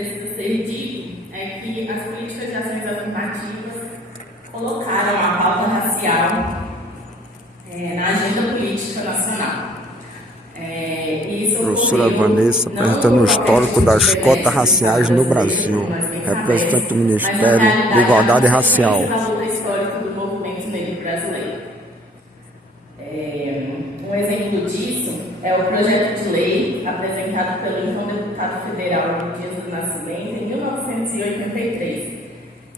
precisa ser dito é que as políticas de ações afirmativas colocaram a pauta racial na agenda política nacional. Professora Vanessa, apresentando o histórico das cotas raciais no Brasil, representante do Ministério da Igualdade Racial. Do movimento negro brasileiro. Um exemplo disso é o projeto de lei apresentado pelo então deputado federal Dias do Nascimento em 1983,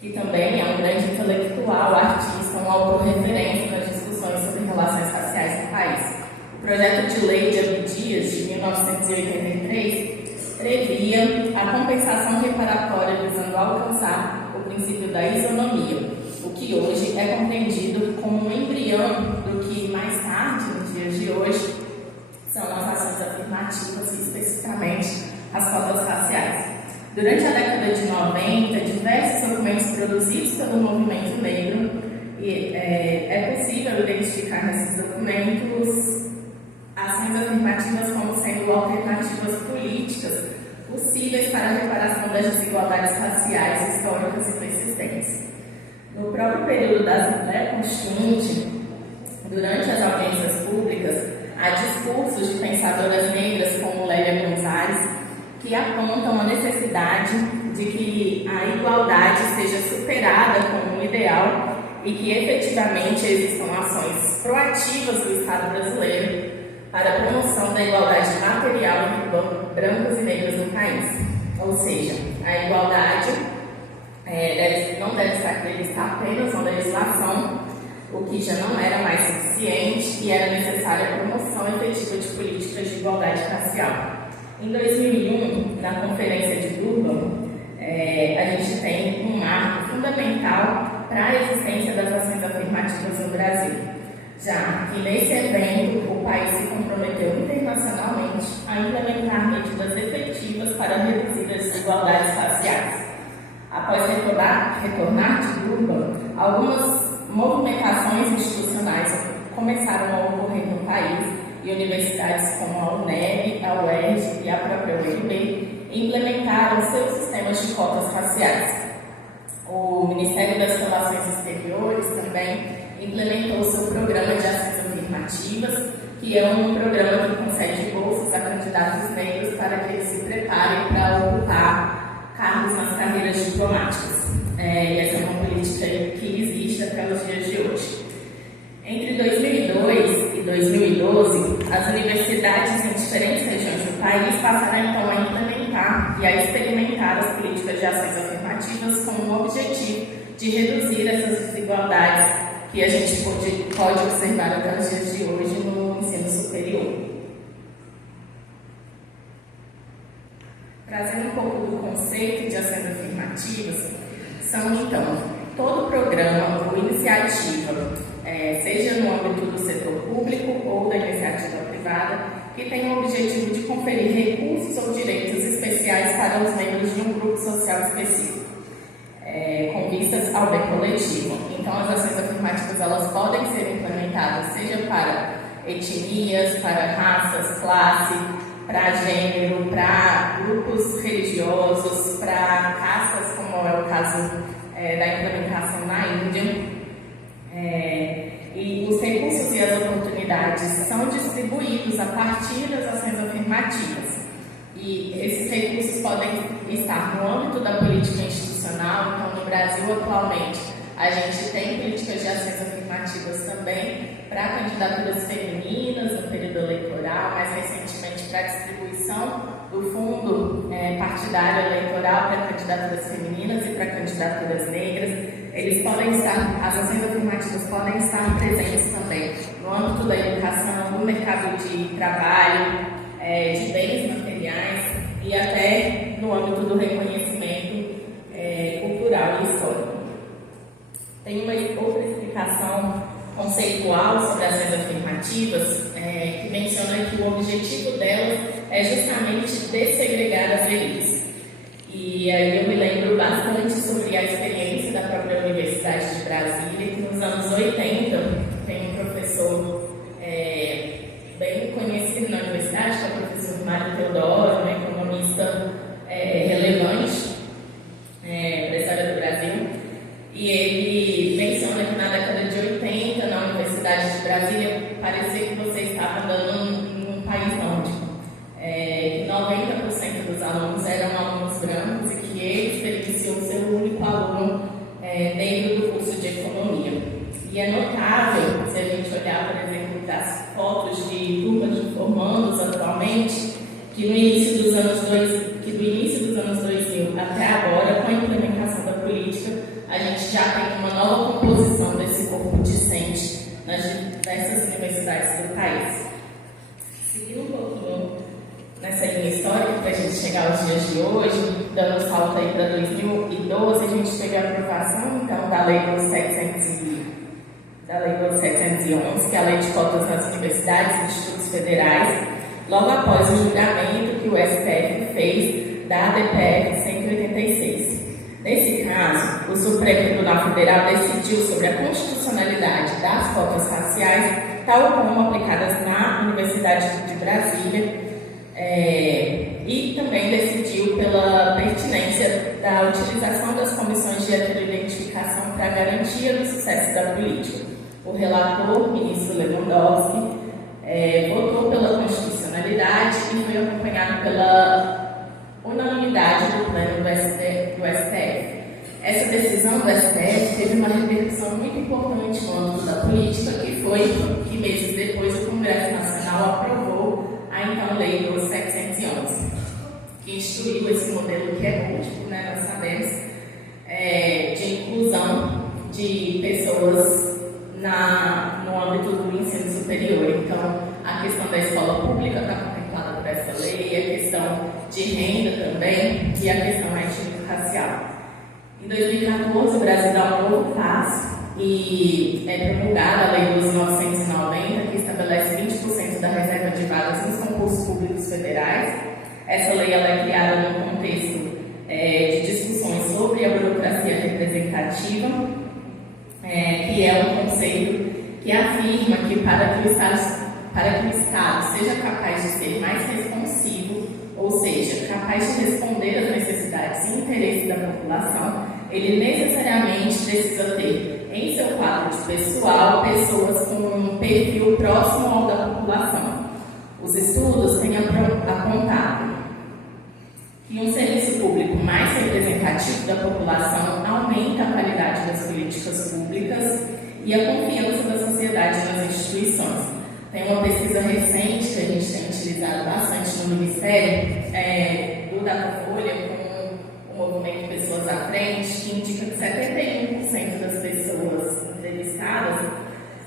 que também é um grande intelectual, artista, um autor referência nas discussões sobre relações raciais no país. O projeto de lei de Dias, de 1983, previa a compensação reparatória visando alcançar o princípio da isonomia, o que hoje é compreendido como um embrião do que mais tarde, nos dias de hoje, são as ações afirmativas e especificamente as cotas raciais. Durante a década de 90, diversos documentos produzidos pelo movimento negro, e é possível identificar nesses documentos ações afirmativas como sendo alternativas políticas possíveis para a reparação das desigualdades raciais históricas e persistentes. No próprio período da Assembleia Constituinte, durante as audiências públicas, há discursos de pensadoras negras como Lélia Gonzalez que apontam a necessidade de que a igualdade seja superada como um ideal e que efetivamente existam ações proativas do Estado brasileiro para a promoção da igualdade material entre brancos e negros no país. Ou seja, a igualdade não deve estar prevista apenas na legislação, o que já não era mais suficiente e era necessária a promoção efetiva de políticas de igualdade racial. Em 2001, na Conferência de Durban, a gente tem um marco fundamental para a existência das ações afirmativas no Brasil, já que nesse evento o país se comprometeu internacionalmente a implementar medidas efetivas para reduzir as desigualdades raciais. Após retornar de Durban, algumas movimentações institucionais começaram a ocorrer no país e universidades como a UNEB, a UERJ e a própria UNB implementaram seus sistemas de cotas raciais. O Ministério das Relações Exteriores também implementou seu programa de ações afirmativas, que é um programa que concede bolsas a candidatos negros para que eles se preparem para ocupar cargos nas carreiras diplomáticas. E essa é uma política que existe até os dias de hoje. Entre 2002 e 2012, as universidades em diferentes regiões do país passaram então a implementar e a experimentar as políticas de ações afirmativas com o objetivo de reduzir essas desigualdades que a gente pode observar até os dias de hoje no ensino superior. Trazendo um pouco do conceito de ações afirmativas, são então todo programa ou iniciativa, seja no âmbito do setor público ou da iniciativa privada, que tem o objetivo de conferir recursos ou direitos especiais para os membros de um grupo social específico, com vistas ao bem coletivo. Então, as ações afirmativas elas podem ser implementadas seja para etnias, para raças, classe, para gênero, para grupos religiosos, para castas, como é o caso da implementação na Índia. E os recursos e as oportunidades são distribuídos a partir das ações afirmativas. E esses recursos podem estar no âmbito da política institucional. Então, no Brasil, atualmente, a gente tem políticas de ações afirmativas também para candidaturas femininas no período eleitoral, mais recentemente para a distribuição do fundo partidário eleitoral para candidaturas femininas e para candidaturas negras. As ações afirmativas podem estar presentes também no âmbito da educação, no mercado de trabalho, de bens materiais e até no âmbito do reconhecimento cultural e histórico. Tem uma outra explicação conceitual sobre ações afirmativas que menciona que o objetivo delas é justamente dessegregar as elites. E aí eu me lembro bastante sobre a experiência da própria Universidade de Brasília, que nos anos 80 tem um professor bem conhecido na universidade, que é o professor Mário Teodoro, um economista relevante, E é notável, se a gente olhar, por exemplo, das fotos de turmas de formandos atualmente, que do início dos anos 2000 até agora, com a implementação da política, a gente já tem uma nova composição desse corpo discente nas diversas universidades do país. Seguindo um pouquinho nessa linha histórica, para a gente chegar aos dias de hoje, dando salto aí para 2012, a gente teve a aprovação, então, da Lei 12.711, que é a Lei de Cotas nas Universidades e Institutos Federais, logo após o julgamento que o STF fez da ADPF 186. Nesse caso, o Supremo Tribunal Federal decidiu sobre a constitucionalidade das cotas raciais, tal como aplicadas na Universidade de Brasília, e também decidiu pela pertinência da utilização das comissões de heteroidentificação para a garantia do sucesso da política. O relator, ministro Lewandowski, votou pela constitucionalidade e foi acompanhado pela unanimidade do pleno do STF. Essa decisão do STF teve uma repercussão muito importante no âmbito da política, que foi que meses depois o Congresso Nacional aprovou a então Lei 12.711, que instituiu esse modelo que é múltiplo, né, nós sabemos, de inclusão de pessoas no âmbito do ensino superior. Então, a questão da escola pública está contemplada por essa lei, a questão de renda também e a questão étnico-racial. Em 2014, o Brasil dá um novo passo e é promulgada a Lei 12.990, que estabelece 20% da reserva de vagas nos concursos públicos federais. Essa lei ela é criada no contexto de discussões sobre a burocracia representativa, que é um conceito que afirma que para que o Estado seja capaz de ser mais responsivo, ou seja, capaz de responder às necessidades e interesses da população, ele necessariamente precisa ter em seu quadro de pessoal pessoas com um perfil próximo ao da população. Os estudos têm apontado que um serviço público mais representativo da população aumenta a qualidade das políticas públicas e a confiança da sociedade nas instituições. Tem uma pesquisa recente que a gente tem utilizado bastante no Ministério, do Datafolha, com o movimento Pessoas à Frente, que indica que 71% das pessoas entrevistadas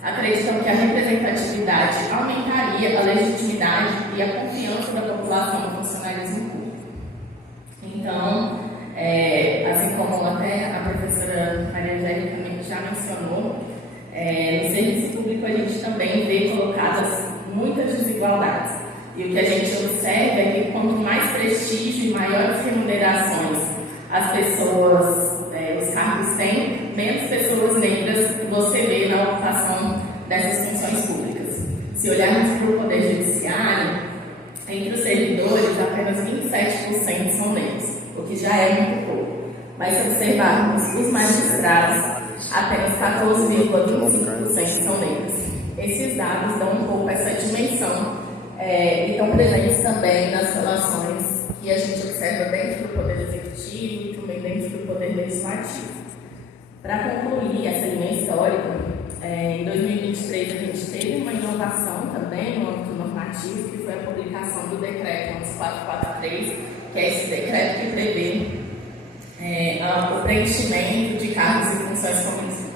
acreditam que a representatividade aumentaria a legitimidade e a confiança da população no funcionalismo público. Então, assim como até a professora Maria Angélica já mencionou, no serviço público a gente também vê colocadas muitas desigualdades. E o que a gente observa é que quanto mais prestígio e maiores remunerações as pessoas, os cargos têm, menos pessoas negras você vê na ocupação dessas funções públicas. Se olharmos para o Poder Judiciário, entre os servidores, apenas 27% são negros, o que já é muito pouco. Mas se observarmos os magistrados, apenas 14,25% são negros. Esses dados dão um pouco essa dimensão e estão presentes também nas relações que a gente observa dentro do Poder Executivo e também dentro do Poder Legislativo. Para concluir essa linha histórica, em 2023 a gente teve uma inovação também no âmbito normativo, que foi a publicação do decreto 11443, que é esse decreto que prevê o preenchimento de cargos e funções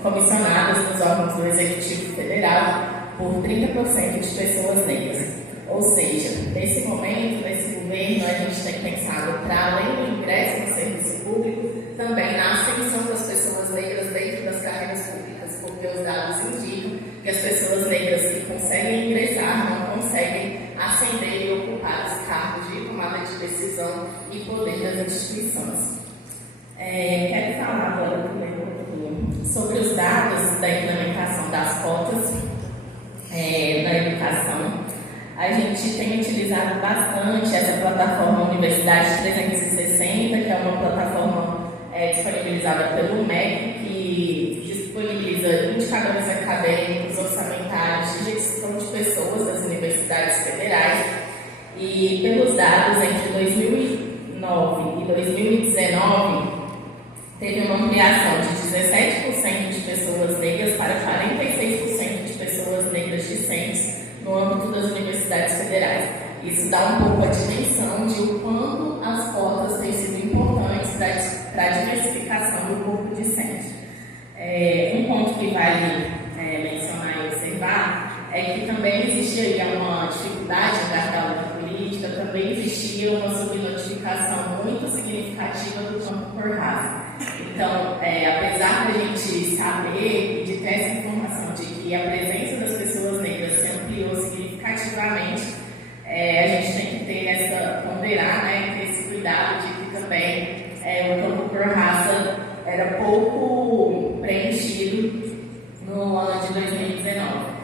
comissionadas nos órgãos do Executivo Federal por 30% de pessoas negras. Ou seja, nesse momento, nesse governo, a gente tem pensado, para além do ingresso no serviço público, também na ascensão das pessoas negras dentro das carreiras públicas, porque os dados indicam que as pessoas negras que conseguem ingressar não conseguem ascender e ocupar os cargos de tomada de decisão e poder das instituições. Quero falar agora também um pouquinho sobre os dados da implementação das cotas na educação. A gente tem utilizado bastante essa plataforma Universidade 360, que é uma plataforma disponibilizada pelo MEC, que disponibiliza indicadores acadêmicos, orçamentários de gestão de pessoas das universidades federais. E pelos dados entre 2009 e 2019, teve uma ampliação de 17% de pessoas negras para 46% de pessoas negras discentes no âmbito das universidades federais. Isso dá um pouco a dimensão de o quanto as cotas têm sido importantes para a diversificação do corpo discente. Um ponto que vale mencionar e observar é que também existia uma dificuldade na luta política, também existia uma subnotificação muito significativa do campo por raça. Então, apesar de a gente saber e de ter essa informação de que a presença das pessoas negras se ampliou significativamente, a gente tem que ter ponderar, ter esse cuidado de que também o campo por raça era pouco preenchido no ano de 2019.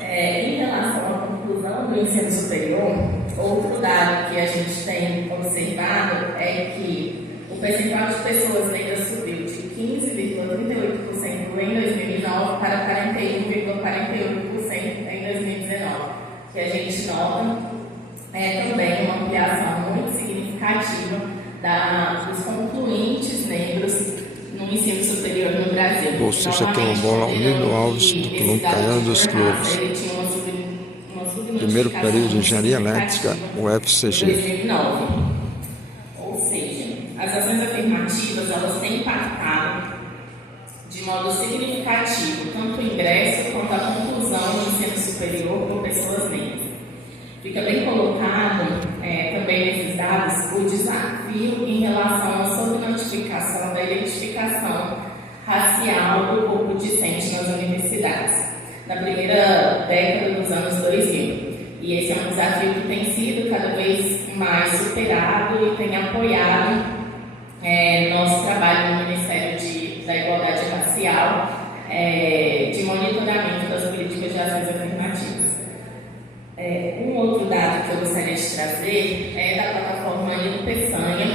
Em relação à conclusão do ensino superior, outro dado que a gente tem observado é que o percentual de pessoas negras subiu de 15,38% em 2009 para 41,48% em 2019. O que a gente nota é também uma ampliação muito significativa dos concluintes negros no ensino superior no Brasil. Bolsista quilombola Onílio Alves, do Quilombo Caiano dos Clores. Primeiro período de Engenharia Elétrica, UFCG. 2009. Ou seja, as ações afirmativas elas têm impactado de modo significativo tanto o ingresso quanto a conclusão do ensino superior por pessoas negras. Fica bem colocado também nesses dados o desafio em relação à subnotificação da identificação racial do corpo discente nas universidades, na primeira década dos anos 2000. E esse é um desafio que tem sido cada vez mais superado e tem apoiado nosso trabalho no Ministério da Igualdade Racial, de monitoramento das políticas de ações afirmativas. Um outro dado que eu gostaria de trazer é da plataforma Nilo Peçanha,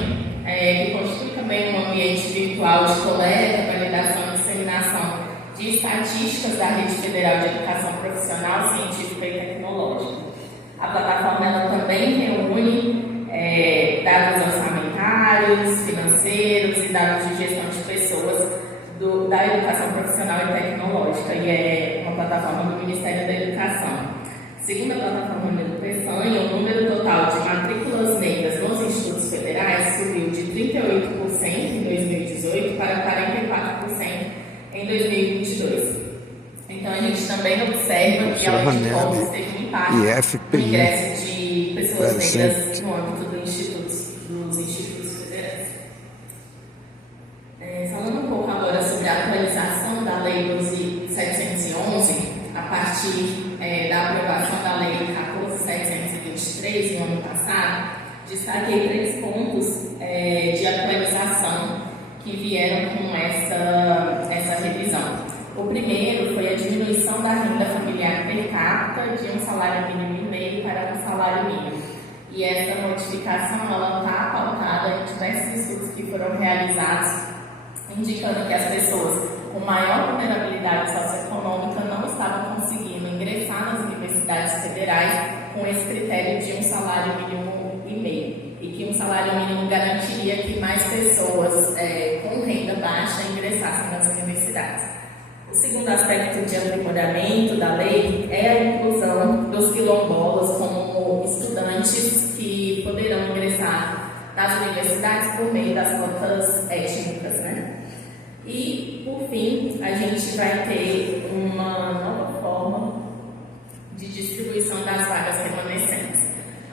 que constitui também um ambiente virtual de coleta, validação e disseminação de estatísticas da Rede Federal de Educação Profissional, Científica e Tecnológica. A plataforma ela também reúne dados orçamentários, financeiros e dados de gestão de pessoas da educação profissional e tecnológica, e é uma plataforma do Ministério da Educação. Segundo a plataforma Nilo Peçanha, o número total de matrículas negras nos institutos federais subiu de 38% em 2018 para 44% em 2022. Então, a gente também observa que a lei de cotas teve um impacto no ingresso de pessoas negras no âmbito dos institutos federais. Falando um pouco agora sobre a atualização da Lei 12.711, a partir da aprovação da Lei 14.723 no ano passado, destaquei 3 pontos de atualização que vieram com essa revisão. O primeiro foi a diminuição da renda familiar per capita de um salário mínimo e meio para um salário mínimo. E essa modificação está pautada em diversos estudos que foram realizados, indicando que as pessoas com maior vulnerabilidade socioeconômica não estavam conseguindo ingressar nas universidades federais com esse critério de um salário mínimo e meio, e que um salário mínimo garantiria que mais pessoas com renda baixa ingressassem nas universidades. O segundo aspecto de aprimoramento da lei é a inclusão dos quilombolas como estudantes que poderão ingressar nas universidades por meio das cotas étnicas, né? E, por fim, a gente vai ter uma nova forma de distribuição das vagas remanescentes.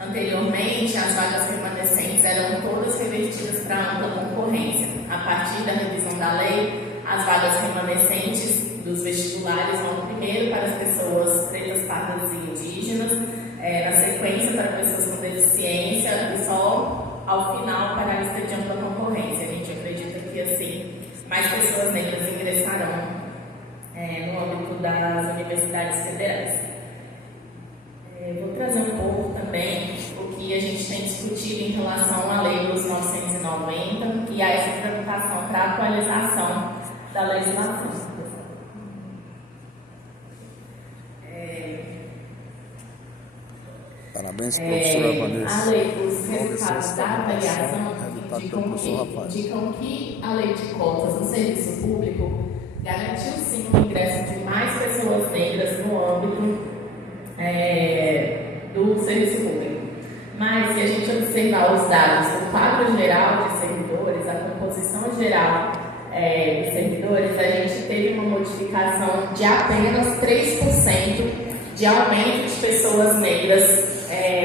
Anteriormente, as vagas remanescentes eram todas revertidas para ampla concorrência. A partir da revisão da lei, as vagas remanescentes dos vestibulares vão primeiro para as pessoas pretas, pardas e indígenas, na sequência para pessoas com deficiência e só ao final para a lista de ampla concorrência. A gente acredita que assim mais pessoas negras ingressarão no âmbito das universidades federais. Vou trazer um pouco também o que a gente tem discutido em relação à Lei 990 e a essa tramitação para atualização da legislação. Parabéns, professora Vanessa. A lei, os resultados da avaliação indicam que a lei de cotas no serviço público garantiu sim o ingresso de mais pessoas negras no âmbito do serviço público. Mas, se a gente observar os dados do quadro geral de servidores, a composição geral de servidores, a gente teve uma modificação de apenas 3% de aumento de pessoas negras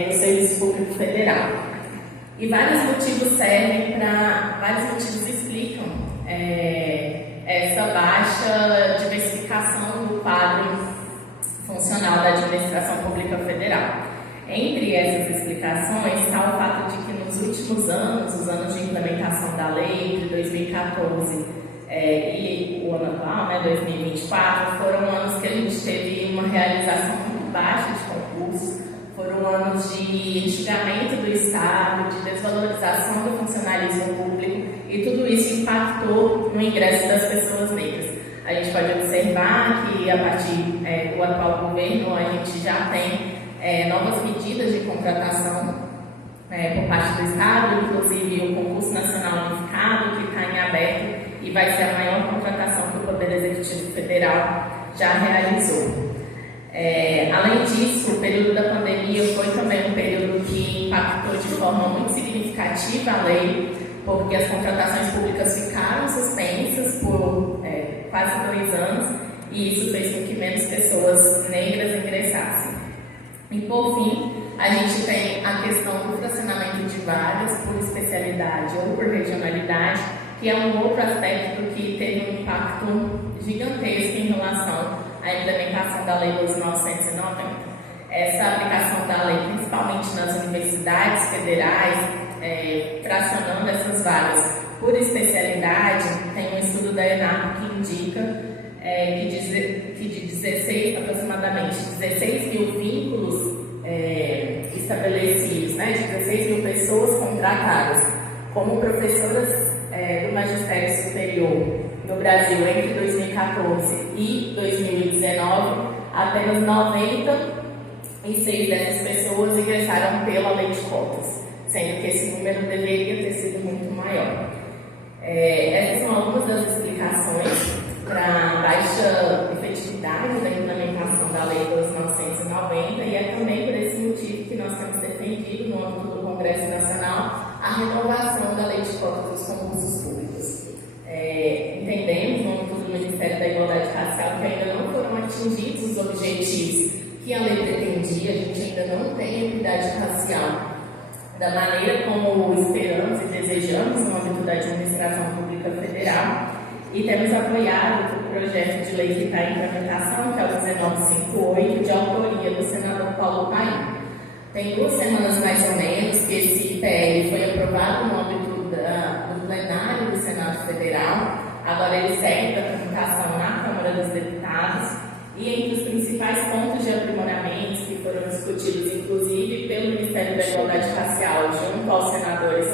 no Serviço Público Federal. E vários motivos explicam essa baixa diversificação do quadro funcional da Administração Pública Federal. Entre essas explicações está o fato de que nos últimos anos, os anos de implementação da lei de 2014 e o ano atual, 2024, foram anos que a gente teve uma realização muito baixa de concursos, foram anos de enxugamento do Estado, de desvalorização do funcionalismo público, e tudo isso impactou no ingresso das pessoas negras. A gente pode observar que a partir do atual governo a gente já tem novas medidas de contratação por parte do Estado, inclusive o Concurso Nacional Unificado, que está em aberto e vai ser a maior contratação que o Poder Executivo Federal já realizou. Além disso, o período da pandemia foi também um período que impactou de forma muito significativa a lei, porque as contratações públicas ficaram suspensas por quase 2 anos, e isso fez com que menos pessoas negras ingressassem. E, por fim, a gente tem a questão do fracionamento de vagas por especialidade ou por regionalidade, que é um outro aspecto que teve um impacto gigantesco em relação à implementação da Lei 12.990. Essa aplicação da lei, principalmente nas universidades federais, fracionando essas vagas por especialidade, tem um estudo da ENAP que indica que de aproximadamente 16 mil vínculos estabelecidos, de 16 mil pessoas contratadas como professoras do magistério superior no Brasil entre 2014 e 2019, apenas 96 dessas pessoas ingressaram pela lei de cotas, sendo que esse número deveria ter sido muito maior. Essas são algumas das explicações para a baixa efetividade da implementação da Lei 12.990, e é também por esse motivo que nós temos defendido no âmbito do Congresso Nacional a renovação da Lei de Cotas dos concursos públicos. Entendemos, no âmbito do Ministério da Igualdade Racial, que ainda não foram atingidos os objetivos que a lei pretendia. A gente ainda não tem equidade racial da maneira como esperamos e desejamos no âmbito da Administração Pública Federal. E temos apoiado o projeto de lei que está em implementação, que é o 1958, de autoria do senador Paulo Paim. Tem 2 semanas mais ou menos que esse PL foi aprovado no âmbito do plenário do Senado Federal. Agora ele segue para tramitação na Câmara dos Deputados, e entre os principais pontos de aprimoramento que foram discutidos, inclusive pelo Ministério da Igualdade Racial, junto aos senadores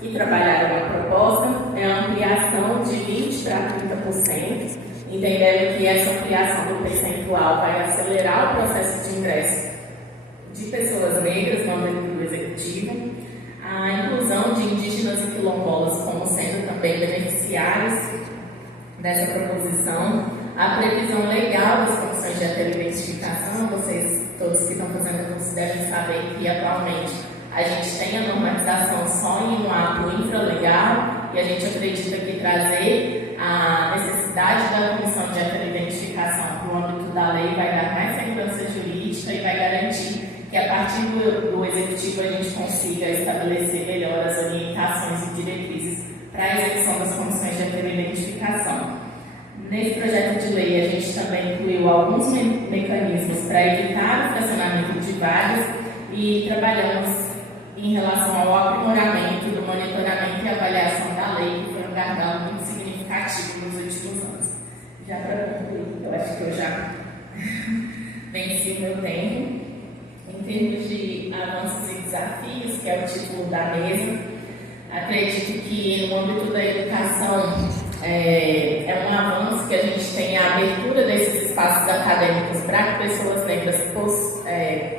que trabalharam na proposta, é a ampliação de 20% para 30%, entendendo que essa ampliação do percentual vai acelerar o processo de ingresso de pessoas negras no âmbito do Executivo, a inclusão de indígenas e quilombolas como sendo também beneficiários dessa proposição, a previsão legal das condições de identificação. Vocês, todos que estão fazendo curso, devem saber que atualmente a gente tem a normatização só em um ato infralegal, e a gente acredita que trazer a necessidade da comissão de identificação para o âmbito da lei vai dar mais segurança jurídica e vai garantir que a partir do Executivo a gente consiga estabelecer melhor as orientações e diretrizes para a execução das condições de identificação. Nesse projeto de lei, a gente também incluiu alguns mecanismos para evitar o fracionamento de vagas, e trabalhamos em relação ao aprimoramento do monitoramento e avaliação da lei, que foi um gargalo muito significativo nos últimos anos. Já para concluir, eu acho que eu já venci o meu tempo. Em termos de avanços e desafios, que é o título da mesa, acredito que no âmbito da educação é um avanço que a gente tem a abertura desses espaços acadêmicos para que pessoas negras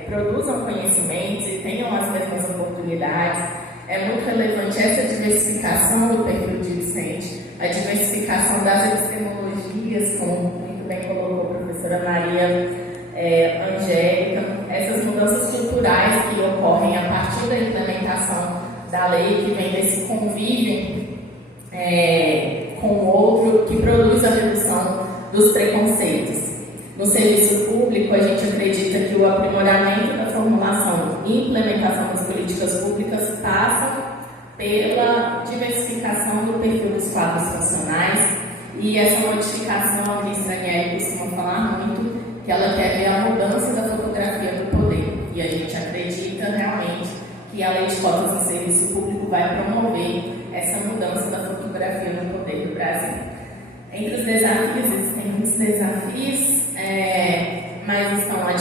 produzam conhecimentos e tenham as mesmas oportunidades. É muito relevante essa diversificação do perfil discente, a diversificação das epistemologias, como muito bem colocou a professora Maria Angélica, essas mudanças culturais que ocorrem a partir da implementação da lei, que vem desse convívio com o outro, que produz a redução dos preconceitos. No serviço público, a gente acredita que o aprimoramento da formulação e implementação das políticas públicas passa pela diversificação do perfil dos quadros funcionais, e essa modificação, a ministra Aniele costuma falar muito, que ela quer ver a mudança da fotografia do poder, e a gente acredita realmente que a lei de cotas no serviço público vai promover essa mudança da fotografia no poder do Brasil. Entre os desafios, existem muitos desafios, mas estão a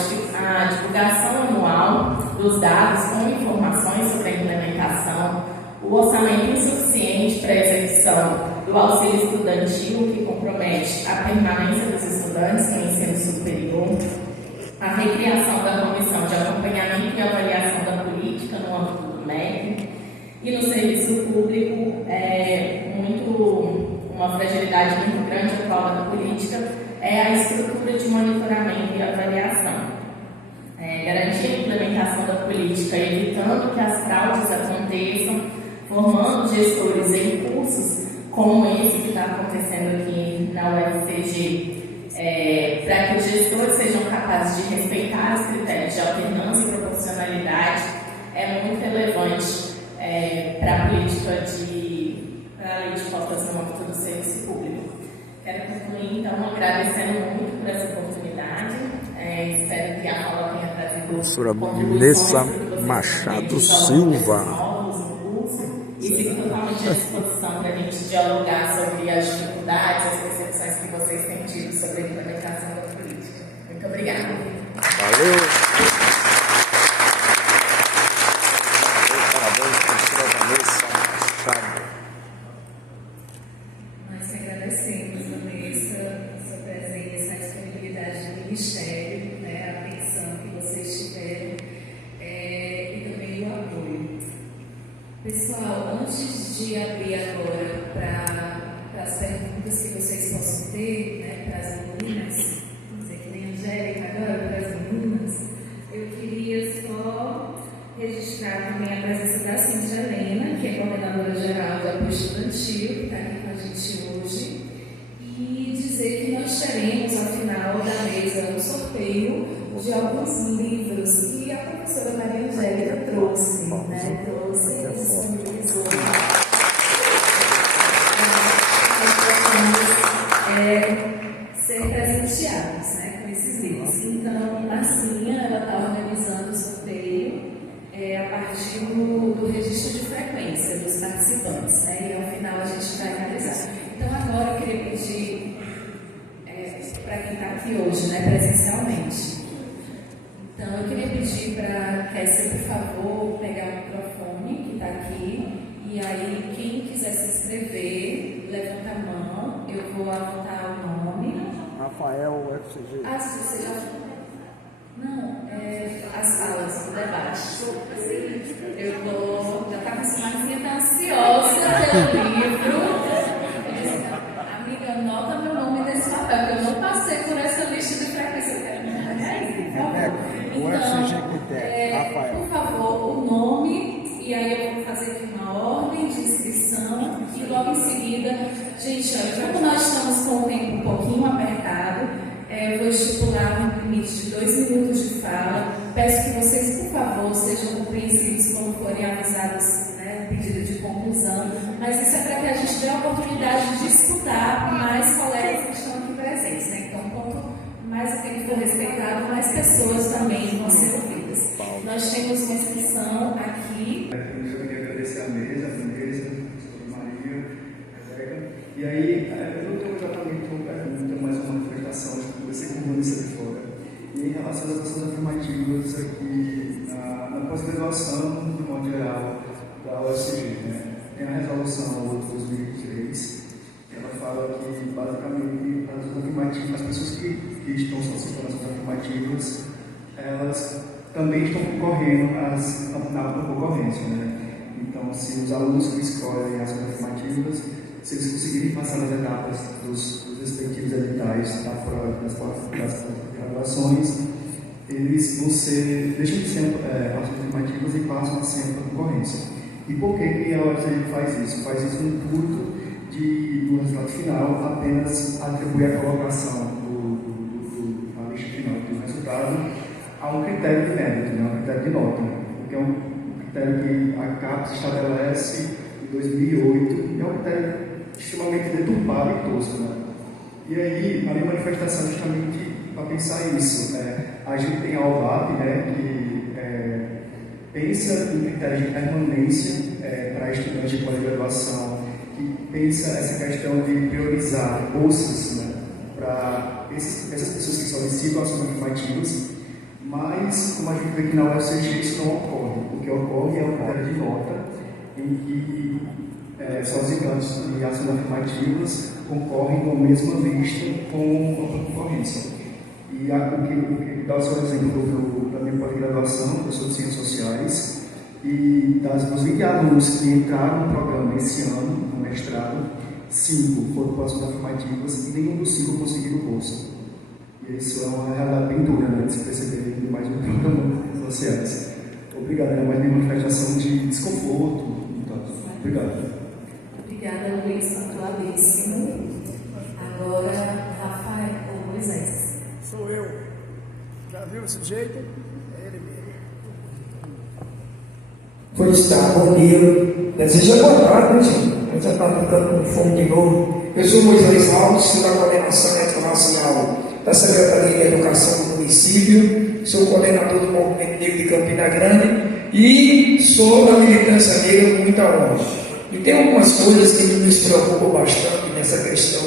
divulgação anual dos dados com informações sobre a implementação, o orçamento insuficiente para a execução do auxílio estudantil, que compromete a permanência dos estudantes no ensino superior, a recriação da Comissão de Acompanhamento e Avaliação da Política no âmbito do MEC, e no serviço público, uma fragilidade muito grande atual da política é a estrutura de monitoramento e avaliação. Garantir a implementação da política, evitando que as fraudes aconteçam, formando gestores em cursos como esse que está acontecendo aqui na UFCG, para que os gestores sejam capazes de respeitar os critérios de alternância e proporcionalidade, é muito relevante para a política para a lei de cotas no âmbito do serviço público. Quero concluir, então, agradecendo muito por essa oportunidade. Espero que a aula tenha trazido professora Vanessa Machado Silva. E fico totalmente à disposição para a gente dialogar sobre as dificuldades, as percepções que vocês têm tido sobre a implementação da política. Muito obrigada. Valeu. Parabéns, professora Vanessa Machado. Nós que agradecemos, Vanessa, a sua presença, a disponibilidade do Ministério, a atenção que vocês tiveram e também o apoio. Pessoal, antes de abrir agora para as perguntas que vocês possam ter, para as meninas, vou dizer que nem a Angélica agora, para as meninas, eu queria só registrar também a presença da Cíntia Helena, que é coordenadora geral do apoio estudantil, que está aqui com a gente hoje, e dizer que nós teremos, ao final da mesa, um sorteio de alguns livros que a professora Maria Angélica trouxe, trouxe e disponibilizou. Ser presenteados com esses livros. Então, a Cinha, ela está organizando o sorteio a partir do registro de frequência dos participantes, e ao final a gente vai realizar. Então, agora eu queria pedir para quem está aqui hoje, presencialmente. Então, eu queria pedir para a Kessia, por favor, pegar o microfone que está aqui, e aí quem quiser se inscrever, levanta a mão, eu vou anotar o nome. Rafael, UFCG. Se você já... Não, as salas, o debate. Já está com essa marquinha, está ansiosa pelo livro. Amiga, anota meu nome nesse papel, porque eu não passei por essa lista de frequência. Eu quero me aí, por favor. Então, por favor, o nome, e aí eu vou fazer aqui uma ordem de inscrição, e logo em seguida, gente, como nós estamos com o tempo um pouquinho apertado, eu vou estipular um limite de 2 minutos de fala. Peço que vocês, por favor, sejam compreensivos quando forem avisados, pedido de conclusão, mas isso é para que a gente dê a oportunidade de escutar mais colegas que estão aqui presentes, Então, quanto mais o tempo for respeitado, mais pessoas também vão ser ouvidas. Nós temos uma inscrição aqui. Eu queria agradecer a mesa, a Maria, a Rebeca. E aí, eu não tenho exatamente uma pergunta, mas uma reflexão que você comunica de fora. E em relação às ações afirmativas aqui na pós-graduação, de modo geral, da UFCG, Tem a resolução 2003, que ela fala que, basicamente, as pessoas que estão solicitando as afirmativas, elas também estão concorrendo na concorrência, Então, se os alunos que escolhem as afirmativas, se eles conseguirem passar nas etapas dos respectivos editais das graduações, eles vão deixam de ser afirmativas e passam a ser para concorrência. E por que a UFCG faz isso? Faz isso no intuito de, no resultado final, apenas atribuir a colocação da lista final do resultado a um critério de mérito, né? Um critério de nota, que é um critério que a CAPES estabelece em 2008, e é um critério extremamente deturpado e tosco. Né? E aí, a minha manifestação é justamente para pensar isso. A gente tem a OVAP, né, que pensa em critérios de permanência para estudantes de pós-graduação, que pensa essa questão de priorizar bolsas, né, para essas pessoas que solicitam ações afirmativas, mas, como a gente vê que na UFCG isso não ocorre. O que ocorre é um critério de nota em que solicitantes de ações afirmativas concorrem com a mesma vista com a concorrência. E o que dá o seu exemplo da minha pós-graduação, eu sou de Ciências Sociais, e dos 20 alunos que entraram no programa esse ano, no mestrado, 5 foram para ações afirmativas e nenhum dos 5 conseguiram bolsa. E isso é uma realidade bem dura, né, de se perceber mais um programa sociais. Obrigado, é mais uma manifestação de desconforto. Então, obrigado. Obrigada, Luiz, atualíssimo. Agora, Rafael ou Moisés. Sou eu. Já viu esse jeito? É ele mesmo. Pois está, bom dia. Deseja boa tarde, né, gente? Eu já estava ficando com fome de novo. Eu sou Moisés Alves, sou da coordenação étnico-racial da Secretaria de Educação do município, sou coordenador do Movimento Negro de Campina Grande e sou da militância negra com muita honra. E tem algumas coisas que nos preocupam bastante nessa questão,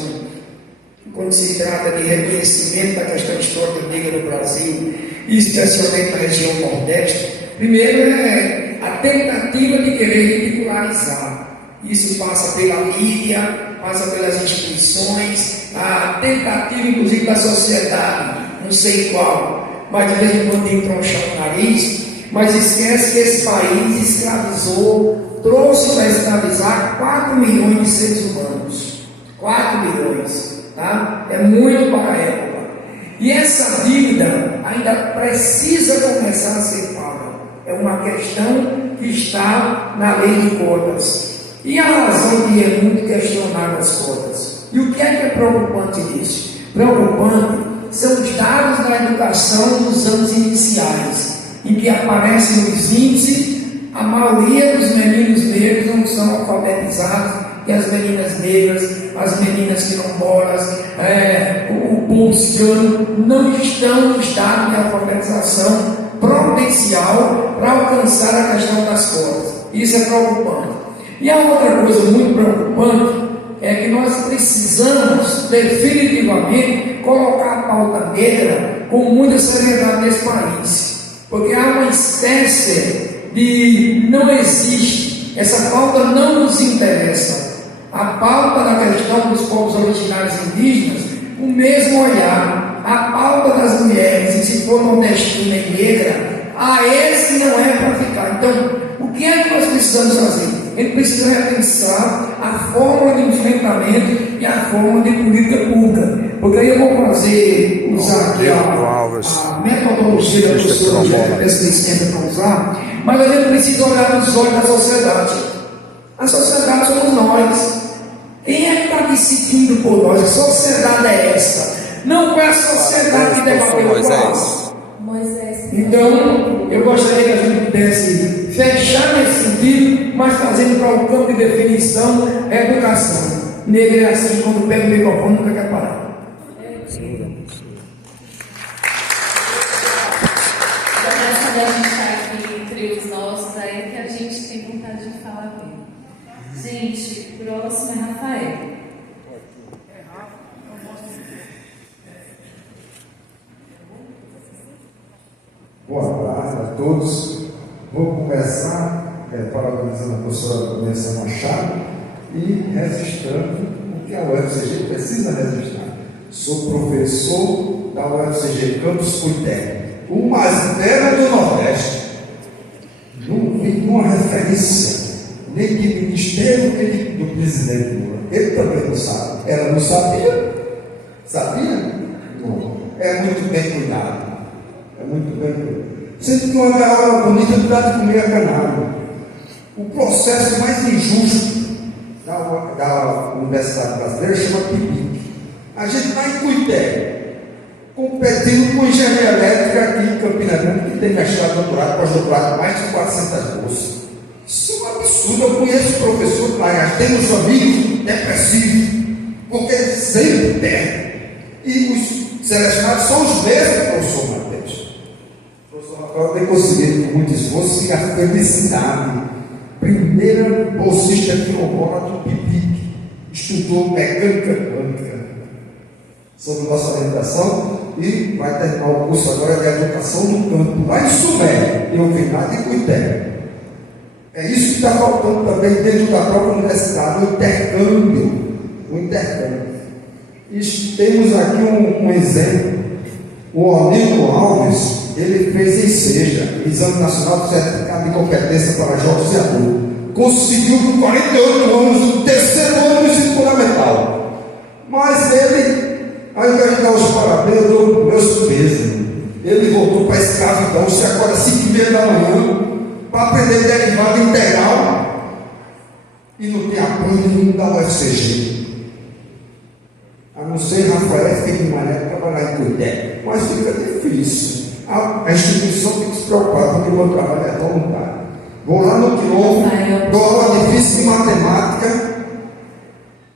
quando se trata de reconhecimento da questão histórica negra no Brasil, e especialmente na região Nordeste. Primeiro é a tentativa de querer ridicularizar. Isso passa pela mídia, passa pelas instituições, a tentativa inclusive da sociedade, não sei qual, mas de vez em quando tem tronchar o nariz, mas esquece que esse país escravizou, trouxe para escravizar 4 milhões de seres humanos. 4 milhões, tá? É muito para a época. E essa dívida ainda precisa começar a ser paga. É uma questão que está na lei de cotas. E a razão de é muito questionar as cotas. E o que é preocupante nisso? Preocupante são os dados da educação nos anos iniciais, em que aparecem os índices, a maioria dos meninos negros não são alfabetizados, e as meninas negras, as meninas quilombolas, o povo cigano não estão no estado de alfabetização potencial para alcançar a questão das cotas. Isso é preocupante. E a outra coisa muito preocupante é que nós precisamos definitivamente colocar a pauta negra com muita seriedade nesse país, porque há uma espécie de não existe, essa pauta não nos interessa. A pauta da questão dos povos originários indígenas, o mesmo olhar. A pauta das mulheres, e se for nordestina e negra, esse não é para ficar. Então, o que é que nós precisamos fazer? A gente precisa repensar a forma de enfrentamento e a forma de política pública. Porque aí eu vou usar aqui a metodologia da professora, peço licença para usar, mas a gente precisa olhar nos olhos da sociedade. A sociedade somos nós. Quem é que está decidindo por nós? A sociedade é essa. Não é a sociedade que debateu com nós. Então, eu gostaria que a gente pudesse fechar nesse sentido, mas fazendo para o campo de definição a educação. Negra é assim, quando pega o microfone, nunca quer parar. Quando a gente está aqui entre os nossos, aí é que a gente tem vontade de falar bem. Gente, próximo é Rafael. Boa tarde a todos. Vou começar parabenizando a professora Vanessa Machado e registrando o que a UFCG precisa registrar. Sou professor da UFCG Campus Politécnico, o mais velho do Nordeste. Não vi uma referência nem de ministério, nem do presidente Lula. Ele também não sabe. Ela não sabia? Sabia? Não. É muito bem cuidado. É muito bem cuidado. Sempre que uma gaiola bonita dá de comer a canalha. O processo mais injusto da Universidade Brasileira chama PIBIC. A gente está em Cuité, competindo com engenharia elétrica aqui em Campina Grande, que tem mestrado, doutorado, pós-doutorado, mais de 400 bolsas. Isso é um absurdo. Eu conheço professores lá, temos amigos depressivos, porque eles sempre perdem. E os selecionados são os mesmos, professor Matheus. O professor Rafael tem conseguido, com muito esforço, e a felicidade. Primeira bolsista quilombola do PIBIC, estudou mecânica quântica, sob nossa orientação, e vai terminar o curso agora de educação no campo, lá em Sumé, em Ovinado e Cuité. É isso que está faltando também dentro da própria universidade, o intercâmbio. E temos aqui um exemplo. O Onildo Alves, ele fez em SEJA, Exame Nacional de Certificado de Competência para Gerenciador. Conseguiu com 48 anos, o terceiro ano do ensino fundamental. Mas ele, ao invés de dar os parabéns, eu dou meus pesos. Ele voltou para a escravidão, se acorda 5h30 da manhã, para aprender derivada integral, e não tem apoio nenhum da UFCG. A não ser Rafael, filho de Mané, trabalhar em Cuité. Mas fica difícil. A instituição tem que se preocupar, porque o meu trabalho é voluntário. Vou lá no quilombo, dou aula difícil de matemática,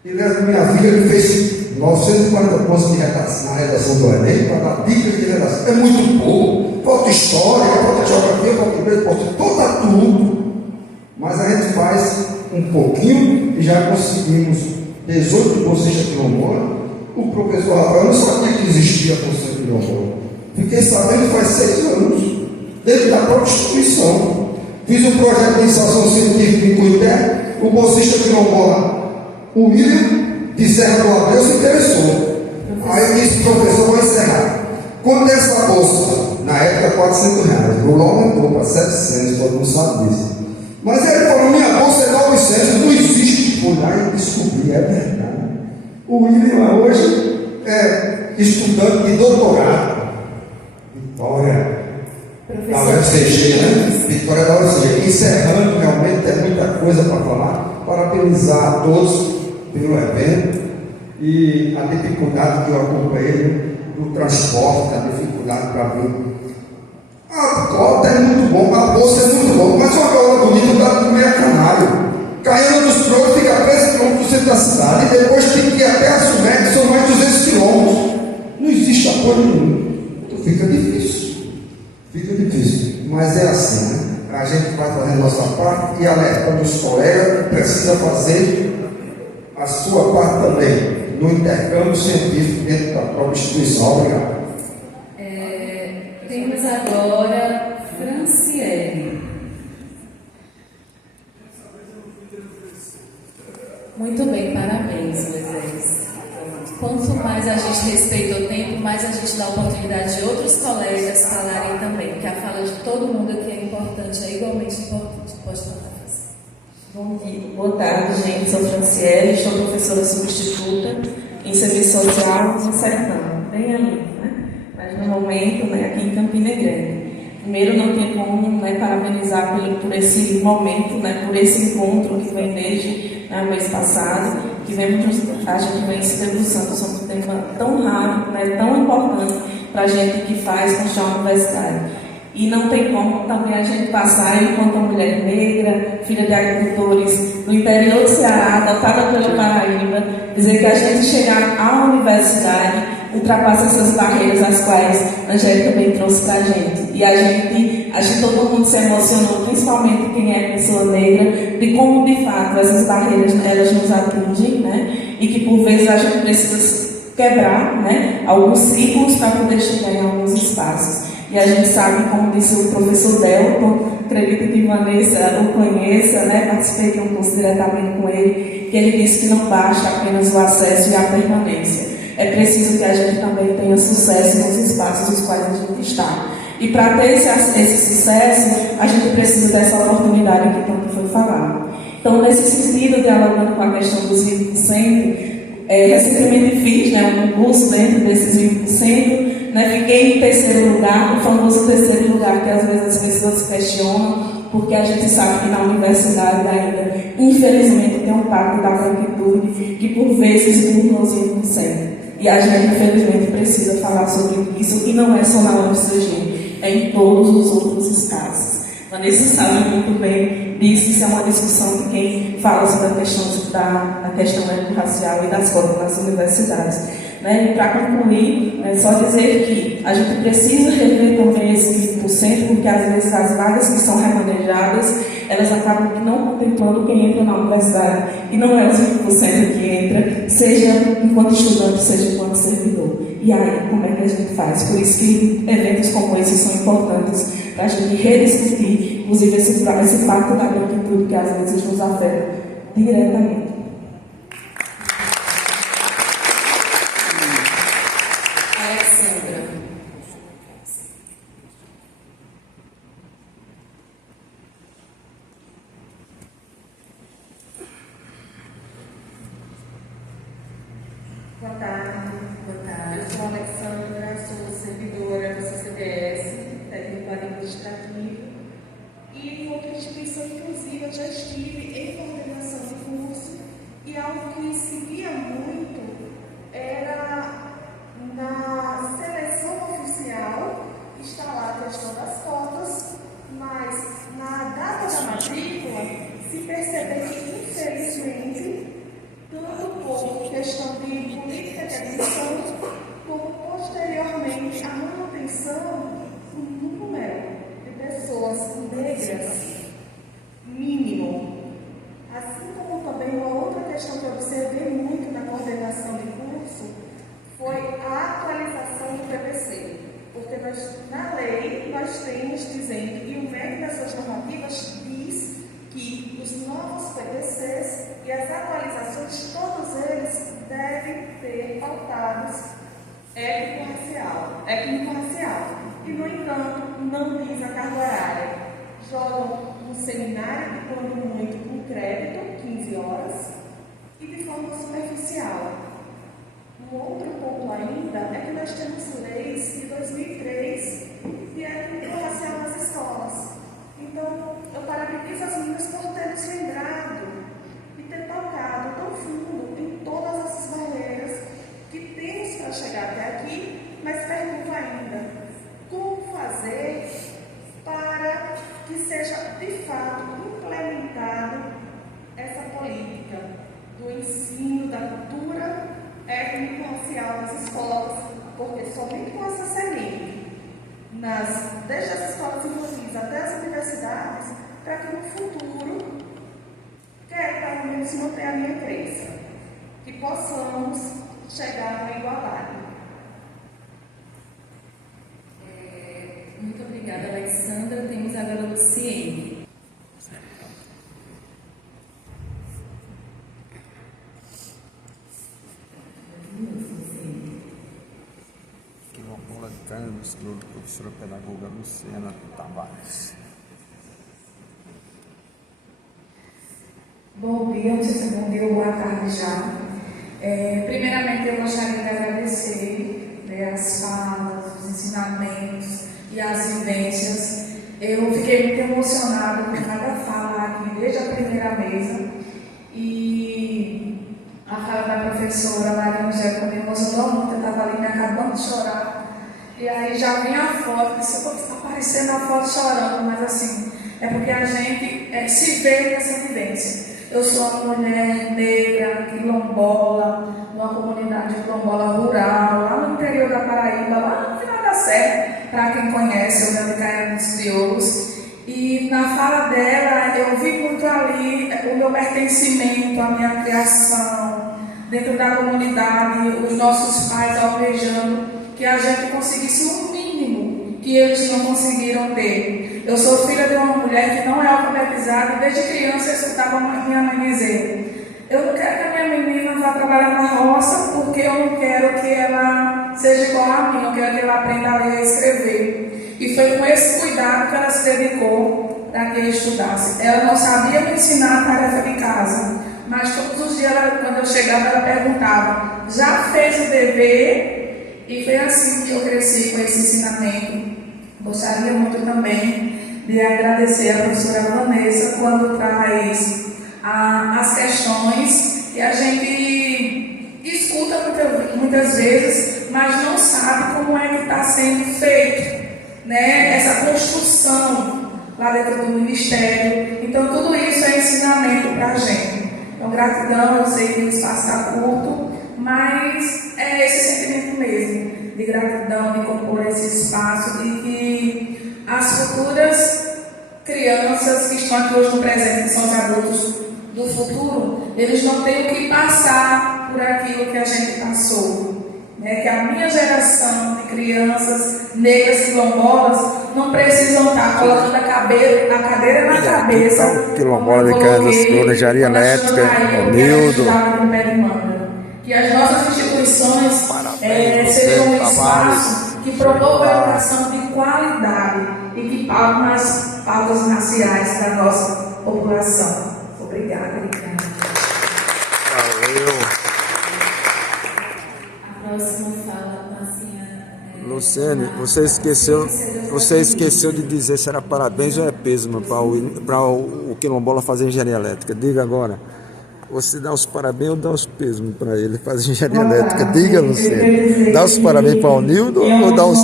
e levo minha filha, ele fez 940 pontos de redação, na redação do Enem, para dar dicas de redação. É muito pouco. Falta história, falta geografia, falta inglês, falta tudo. Mas a gente faz um pouquinho e já conseguimos 18 bolsistas quilombolas. O professor Rafael não sabia que existia a bolsa quilombola. Fiquei sabendo faz 6 anos, dentro da própria instituição. Fiz um projeto de iniciação científica em Cuité, o bolsista quilombola, o William, de Serra do Abreu, se interessou. Aí eu disse, professor, vou encerrar. Quando essa bolsa, na época R$400, o Lula aumentou para 700, todo mundo sabe disso. Mas ele falou, minha bolsa é 900, não existe. Fui lá e descobri, é verdade. O William hoje é estudante de doutorado. Vitória da UFCG, né? Vitória da UFCG. Encerrando, realmente é muita coisa para falar. Parabenizar a todos pelo evento e a dificuldade que eu acompanhei do transporte, a dificuldade para vir. A cota é muito bom, a bolsa é muito bom, mas uma gaiola bonita não dá para comer a canário. Caindo dos Trouxas, fica 13 km do centro da cidade, e depois tem que ir até a Sumé, que são mais de 200 km. Não existe apoio nenhum. Então fica difícil. Fica difícil. Mas é assim, né? A gente vai fazer a nossa parte e alertando os colegas que precisa fazer a sua parte também, no intercâmbio científico dentro da própria instituição. Obrigado. Temos agora Franciele. Muito bem, parabéns, Moisés. Quanto mais a gente respeita o tempo, mais a gente dá oportunidade de outros colegas falarem também, porque a fala de todo mundo aqui é importante, é igualmente importante. Pode tratar. Bom dia, boa tarde, gente. Sou Franciele, sou professora substituta em serviço social no Sertão, bem ali, né? Mas no momento, né, aqui em Campina Grande. Primeiro, não tem como, né, parabenizar por esse momento, né, por esse encontro que vem desde o mês passado, que a gente vem se debruçando sobre um tema tão raro, né, tão importante para a gente que faz com a universidade. E não tem como também a gente passar, enquanto mulher negra, filha de agricultores do interior do Ceará, adotada pela Paraíba, dizer que a gente chegar à universidade ultrapassa essas barreiras as quais a Angélica também trouxe para a gente. E a gente, acho que todo mundo se emocionou, principalmente quem é pessoa negra, de como de fato essas barreiras elas nos atingem, né? E que por vezes a gente precisa quebrar, né, alguns ciclos para poder chegar em alguns espaços. E a gente sabe, como disse o professor Delton, acredito que Vanessa o conheça, né? Participei de um curso diretamente com ele, que ele disse que não basta apenas o acesso e a permanência. É preciso que a gente também tenha sucesso nos espaços nos quais a gente está. E para ter esse sucesso, a gente precisa dessa oportunidade que tanto foi falado. Então, nesse sentido, dialogando com a questão dos 20%, recentemente fiz um concurso dentro desses 20%, fiquei em terceiro lugar, o famoso terceiro lugar que às vezes as pessoas questionam, porque a gente sabe que na universidade ainda, infelizmente, tem um pacto da branquitude que por vezes burla os 20%. E a gente, infelizmente, precisa falar sobre isso, e não é só na UFCG, é em todos os outros casos. Vanessa sabe muito bem disso, isso é uma discussão de quem fala sobre a questão étnico-racial e das cotas nas universidades. E para concluir, só dizer que a gente precisa rever também esse 20%, porque às vezes as vagas que são remanejadas, elas acabam não contemplando quem entra na universidade, e não é os 20% que entra, seja enquanto estudante, seja enquanto servidor. E aí, como é que a gente faz? Por isso que eventos como esses são importantes para a gente rediscutir, inclusive esse pacto da branquitude que às vezes nos afeta diretamente. Boa tarde. Eu sou a Alexandra, sou servidora do CCBS, técnico administrativo, e outra instituição, inclusive, eu já estive em coordenação de curso, e algo que incidia muito era na seleção oficial, está lá a questão das cotas, mas na data da matrícula se percebe que, infelizmente, tanto por questão de política de admissão, como posteriormente a manutenção do número de pessoas negras mínimo. Assim como também uma outra questão que eu observei muito na coordenação de curso foi a atualização do PPC. Porque na lei nós temos dizendo, e o MEC nas suas normativas diz que os novos PPCs e as atualizações, todos eles devem ter pautados étnico-racial. E, no entanto, não diz a carga horária. Jogam um seminário de quando muito com crédito, 15 horas, e de forma superficial. Um outro ponto ainda é que nós temos leis de 2003 de étnico-racial nas escolas. Então, eu parabenizo as meninas por terem nos lembrado e ter tocado tão fundo em todas essas barreiras que temos para chegar até aqui, mas pergunto ainda, como fazer para que seja de fato implementada essa política do ensino da cultura étnico-racial nas escolas, porque somente com essa semente, desde as escolas infantis até as universidades, para que no futuro, pelo menos manter a minha crença, que possamos chegar a uma igualdade. Muito obrigada, Alexandra. Temos agora a Luciene. Professora pedagoga Luciana Tavares. Bom dia, não sei se é bom dia ou boa tarde já. Primeiramente, eu gostaria de agradecer as falas, os ensinamentos e as vivências. Eu fiquei muito emocionada com cada fala aqui, desde a primeira mesa. E a fala da professora Maria Angélica me emocionou muito, eu estava ali me acabando de chorar. E aí já vinha a foto, disse, está aparecendo a foto chorando, mas assim, é porque a gente se vê nessa vivência. Eu sou uma mulher negra, quilombola, numa comunidade quilombola rural, lá no interior da Paraíba, lá no final da Serra, para quem conhece, eu venho de Caiana dos Crioulos. E na fala dela, eu vi muito ali o meu pertencimento, a minha criação, dentro da comunidade, os nossos pais almejando que a gente conseguisse um mínimo que eles não conseguiram ter. Eu sou filha de uma mulher que não é alfabetizada e desde criança eu escutava minha mãe dizer: eu não quero que a minha menina vá trabalhar na roça porque eu não quero que ela seja igual a mim, eu quero que ela aprenda a ler e a escrever. E foi com esse cuidado que ela se dedicou para que eu estudasse. Ela não sabia me ensinar a tarefa de casa, mas todos os dias, quando eu chegava, ela perguntava: já fez o dever? E foi assim que eu cresci com esse ensinamento. Gostaria muito também de agradecer a professora Vanessa quando traz as questões que a gente escuta muitas vezes, mas não sabe como é que está sendo feito, né? Essa construção lá dentro do Ministério. Então, tudo isso é ensinamento para a gente. Então, gratidão, eu sei que o espaço está curto, mas é esse sentimento mesmo, de gratidão, de compor esse espaço, de que as futuras crianças que estão aqui hoje no presente, que são os adultos do futuro, eles não têm que passar por aquilo que a gente passou. Que a minha geração de crianças negras quilombolas não precisam estar colocando a cadeira na cabeça. Quilombola de Casa, Engenharia Elétrica, Nildo. Que as nossas instituições sejam um espaço que promovam a educação de qualidade e que pautam nas pautas raciais da nossa população. Obrigada, Ricardo. Valeu. A próxima fala, Luciene, você esqueceu de dizer se era parabéns ou é pêsimo para o quilombola fazer engenharia elétrica. Diga agora. Você dá os parabéns ou dá os pêsames para ele fazer engenharia elétrica? Diga, Luciene. Dá os parabéns para o Nildo ou dá os...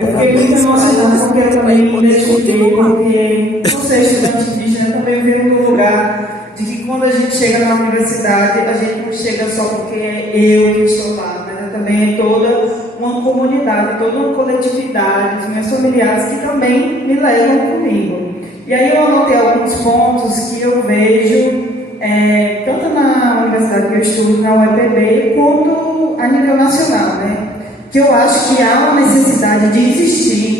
Eu fiquei muito emocionada porque eu também me identifiquei, porque por ser estudante indígena também veio do lugar de que quando a gente chega na universidade, a gente não chega só porque é eu que estou lá, mas também é toda uma comunidade, toda uma coletividade, os meus familiares que também me levam comigo. E aí eu anotei alguns pontos que eu vejo, tanto na universidade que eu estudo, na UEPB, quanto a nível nacional, né? Que eu acho que há uma necessidade de existir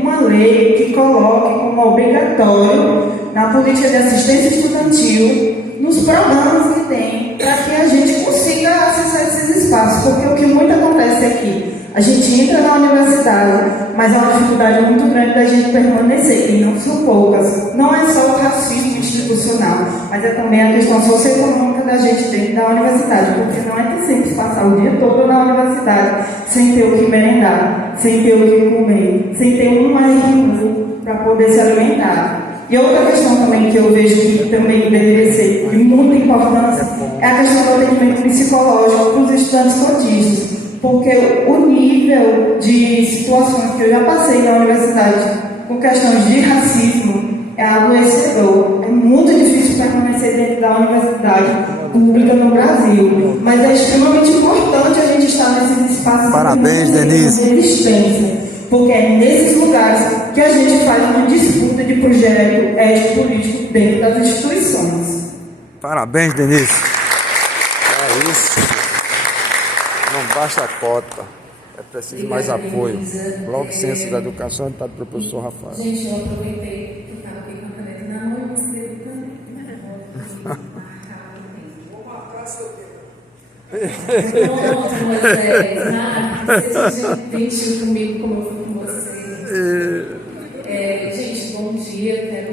uma lei que coloque como obrigatório na política de assistência estudantil, nos programas que tem, para que a gente consiga acessar esses espaços, porque o que muito acontece aqui, a gente entra na universidade, mas há uma dificuldade muito grande da gente permanecer, e não são poucas. Não é só o racismo institucional, mas é também a questão socioeconômica da gente dentro da universidade, porque não é que sempre passar o dia todo na universidade sem ter o que merendar, sem ter o que comer, sem ter um RU para poder se alimentar. E outra questão também que eu vejo que também deveria ser de muita importância é a questão do atendimento psicológico para os estudantes cotistas, porque o nível de situações que eu já passei na universidade com questões de racismo é adoecedor. É muito difícil permanecer dentro da universidade pública no Brasil, mas é extremamente importante a gente estar nesses espaços. Parabéns, Denise. De resistência, porque é nesses lugares que a gente faz uma disputa de projeto ético-político dentro das instituições. Parabéns, Denise. É isso. Não basta a cota, é preciso mais apoio. Bloco de Ciências da Educação está do professor Rafael. Gente, eu aproveitei que estava aqui com a caneta na mão e escrevi também. Vou marcar seu tempo. Pronto, Moisés. Não sei se gentil comigo como eu fui com vocês. Gente, bom dia. Quero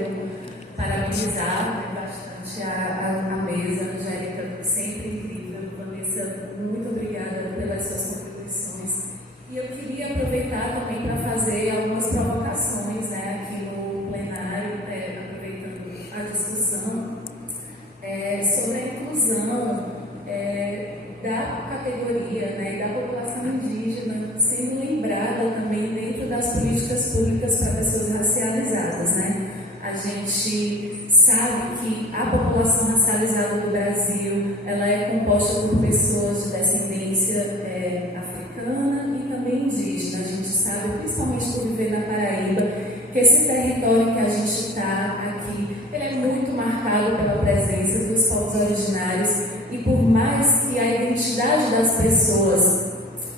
parabenizar bastante a mesa, Angélica, sempre incrível. Vanessa, muito obrigada pelas suas contribuições. E eu queria aproveitar também para fazer algumas provocações aqui no plenário, aproveitando a discussão sobre a inclusão da categoria, da população indígena, sendo lembrada também dentro das políticas públicas para pessoas racializadas. A gente sabe que a população racializada no Brasil ela é composta por pessoas de descendência africana e também indígena. A gente sabe, principalmente por viver na Paraíba, que esse território que a gente está aqui, ele é muito marcado pela presença dos povos originários, e por mais que a identidade das pessoas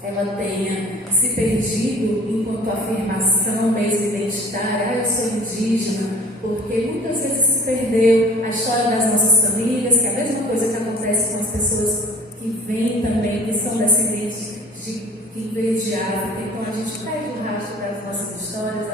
ela tenha se perdido enquanto afirmação mesmo identitária, eu sou indígena, porque muitas vezes se perdeu a história das nossas famílias, que é a mesma coisa que acontece com as pessoas que vêm também, que são descendentes que veio de África. Então a gente perde o rastro das nossas histórias,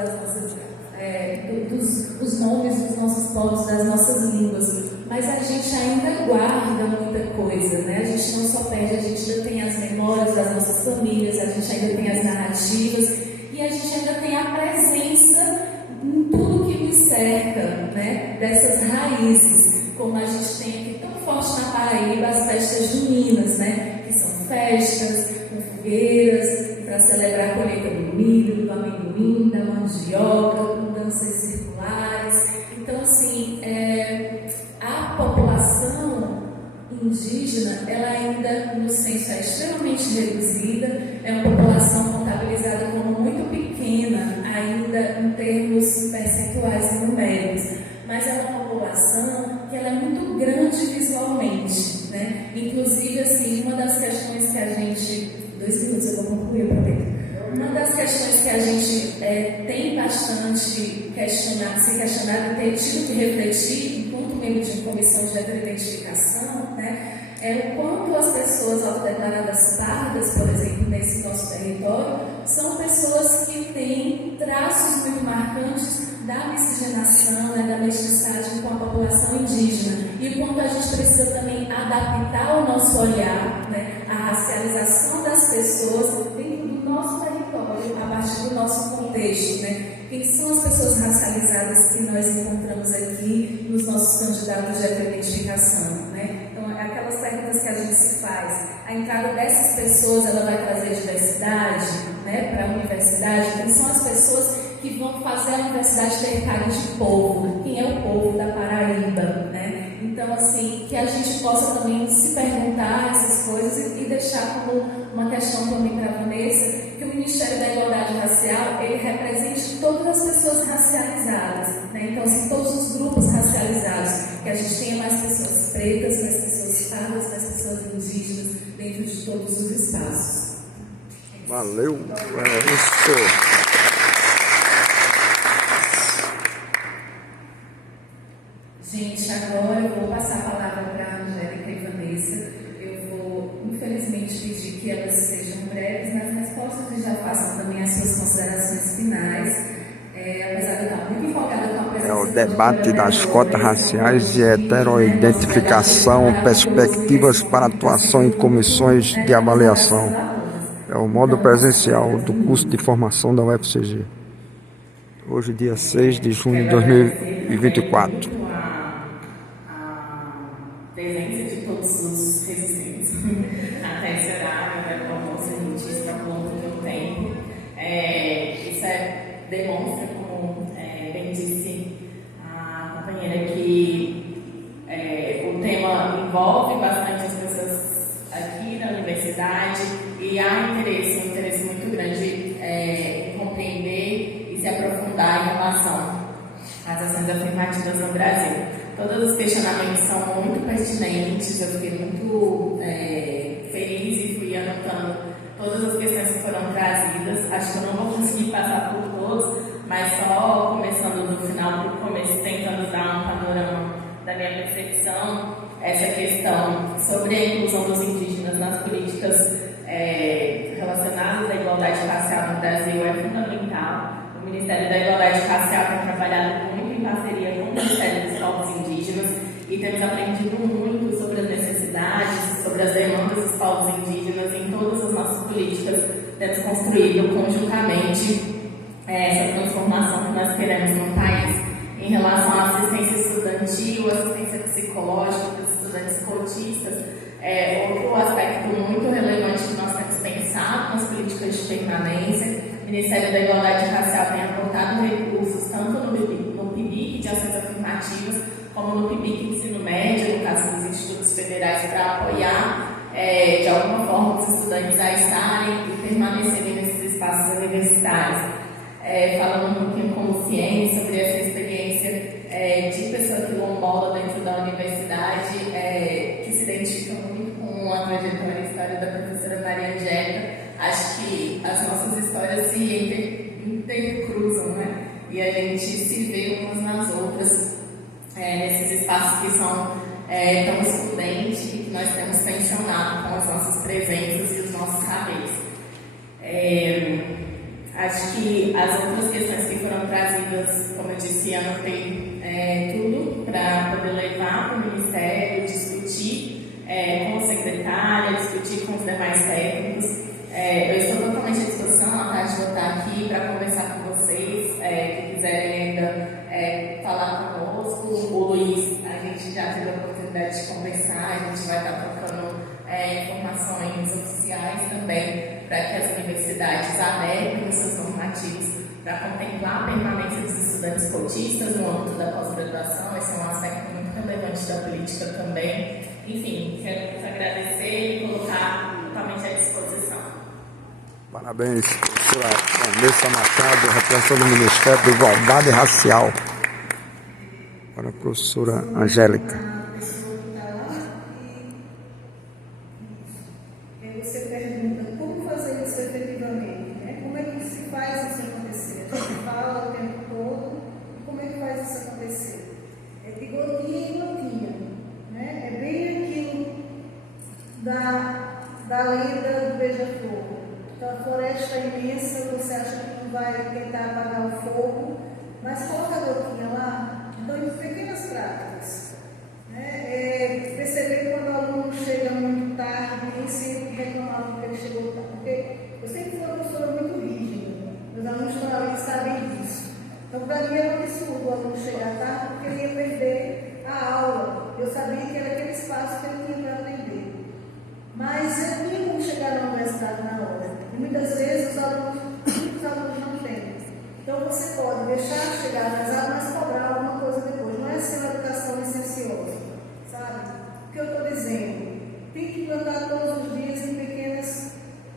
dos os nomes dos nossos povos, das nossas línguas, mas a gente ainda guarda muita coisa, né? A gente não só perde, a gente ainda tem as memórias das nossas famílias, a gente ainda tem as narrativas e a gente ainda tem a presença em tudo que nos cerca, né? Dessas raízes, como a gente tem aqui tão forte na Paraíba, as festas juninas, né? Que são festas com fogueiras, para celebrar a colheita do milho, do amendoim, da mandioca, com danças circulares. Então, assim, a população indígena, ela ainda, no censo, é extremamente reduzida, é uma população contabilizada como muito pequena, ainda em termos percentuais e numéricos, mas é uma população que ela é muito grande visualmente, né? Inclusive, assim, uma das questões que a gente... 2 minutos, eu vou concluir, eu prometo. Uma das questões que a gente tem bastante se questionado e tem tido que refletir, enquanto membro de comissão de identificação, né, é o quanto as pessoas autodeclaradas pardas, por exemplo, nesse nosso território, são pessoas que têm traços muito marcantes da miscigenação, né, da mestiçagem com a população indígena. E o quanto a gente precisa também adaptar o nosso olhar, né, a racialização das pessoas dentro do nosso território, a partir do nosso contexto, né? Quem são as pessoas racializadas que nós encontramos aqui nos nossos candidatos de identificação, né? Então, aquelas perguntas que a gente se faz, a entrada dessas pessoas, ela vai trazer diversidade, né, para a universidade? Quem são as pessoas que vão fazer a universidade ter cara de povo? Quem é o povo da Paraíba, né? Então, assim, que a gente possa também se perguntar essas coisas e deixar como uma questão também para a Vanessa, que o Ministério da Igualdade Racial, ele represente todas as pessoas racializadas, né? Então, assim, todos os grupos racializados, que a gente tenha mais pessoas pretas, mais pessoas pardas, mais pessoas indígenas dentro de todos os espaços. Valeu, é isso. Gente, agora eu vou passar a palavra para a Angélica e Vanessa. Eu vou, infelizmente, pedir que elas sejam breves nas respostas e já façam também as suas considerações finais. Apesar de eu estar muito empolgada com a presença... É o debate das cotas raciais e heteroidentificação, perspectivas para atuação em comissões de avaliação. É o modo presencial do curso de formação da UFCG. Hoje, dia 6 de junho de 2024. Presença de todos os resistentes até esse horário, né, como almoço cientista por conta do tempo. Isso demonstra, como bem disse a companheira, que o tema envolve bastante as pessoas aqui na universidade e há um interesse muito grande em compreender e se aprofundar em relação às ações afirmativas no Brasil. Todos os questionamentos são muito pertinentes, eu fiquei muito feliz e fui anotando todas as questões que foram trazidas. Acho que eu não vou conseguir passar por todos, mas só começando do final para o começo, tentando dar um panorama da minha percepção. Essa questão sobre a inclusão dos indígenas nas políticas relacionadas à igualdade racial no Brasil é fundamental. O Ministério da Igualdade Racial tem trabalhado muito em parceria com o Ministério dos Povos Indígenas e temos aprendido muito sobre as necessidades, sobre as demandas dos povos indígenas em todas as nossas políticas. Temos construído conjuntamente essa transformação que nós queremos no país. Em relação à assistência estudantil, assistência psicológica para os estudantes cotistas, outro aspecto muito relevante que nós temos pensado nas políticas de permanência. O Ministério da Igualdade Racial tem aportado recursos tanto no PIBIC de ações afirmativas, como no PIBIC de ensino médio, no caso dos institutos federais, para apoiar de alguma forma os estudantes a estarem e permanecerem nesses espaços universitários. Falando um pouquinho como ciência sobre essa experiência de pessoa quilombola dentro da universidade, que se identifica muito com a trajetória e história da professora Maria Angélica. Acho que as nossas histórias se intercruzam, né? E a gente se vê umas nas outras, nesses espaços que são tão excludentes e que nós temos tensionado com as nossas presenças e os nossos saberes. Acho que as outras questões que foram trazidas, como eu disse, anotei tudo para poder levar para o Ministério, discutir com a secretária, discutir com os demais técnicos. Eu estou totalmente à disposição, à tarde vou estar aqui para conversar com vocês, que quiserem ainda falar conosco. O Luiz, a gente já teve a oportunidade de conversar, a gente vai estar trocando informações oficiais também para que as universidades adequem os seus normativos para contemplar a permanência dos estudantes cotistas no âmbito da pós-graduação. Esse é um aspecto muito relevante da política também. Enfim, quero muito agradecer e colocar totalmente à disposição. Parabéns, professora Vanessa Machado, representante do Ministério da Igualdade Racial. Para a professora Angélica. Você pergunta como fazer isso efetivamente, né? Como é que se faz isso acontecer? A gente fala o tempo todo, como é que faz isso acontecer? De gotinha em gotinha, né? É bem aquilo da lenda do beija-flor. Então, a floresta é imensa, você acha que não vai tentar apagar o fogo, mas coloca a gotinha lá. Então, em pequenas práticas. Perceber quando o aluno chega muito tarde, nem sempre reclamar porque ele chegou tarde. Porque eu sempre fui uma professora muito rígida, meus alunos normalmente sabem disso. Então, para mim era um absurdo o aluno chegar tarde porque ele ia perder a aula. Eu sabia que era aquele espaço que ele tinha para aprender. Mas eu tinha como chegar na universidade na hora. E muitas vezes os alunos não têm. Então, você pode deixar chegar nas aulas, mas cobrar alguma coisa depois. Não é ser uma educação licenciosa, sabe? O que eu estou dizendo? Tem que plantar todos os dias em pequenas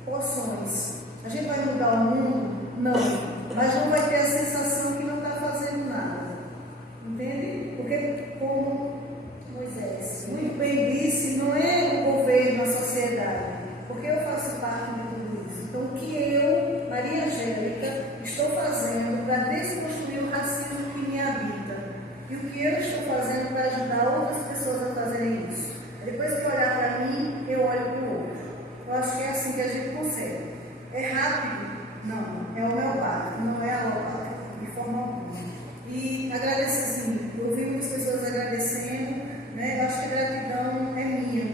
porções. A gente vai mudar o mundo? Não. Mas não vai ter a sensação que não está fazendo nada. Entende? Porque, como Moisés muito bem disse, não é o governo, a sociedade. Porque eu faço parte de tudo isso. Então, o que eu, Maria Angélica, estou fazendo para desconstruir o racismo que me habita? E o que eu estou fazendo para ajudar outras pessoas a fazerem isso? Depois que olhar para mim, eu olho para o outro. Eu acho que é assim que a gente consegue. É rápido? Não. É homeopático, não é alopático, de forma alguma. E agradeço assim, eu ouvi muitas pessoas agradecendo, né? Eu acho que a gratidão é minha.